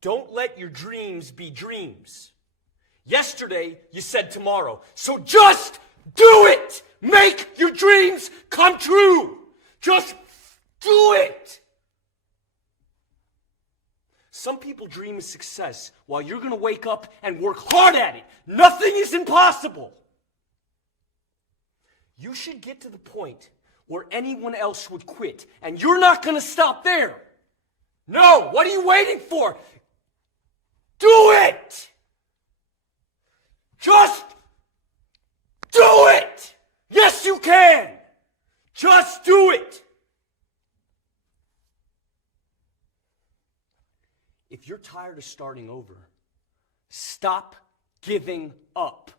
Don't let your dreams be dreams. Yesterday, you said tomorrow. So just do it! Make your dreams come true! Just do it! Some people dream of success while you're going to wake up and work hard at it. Nothing is impossible. You should get to the point where anyone else would quit, and you're not going to stop there. No, what are you waiting for? Do it! Just do it! Yes, you can! Just do it! If you're tired of starting over, stop giving up.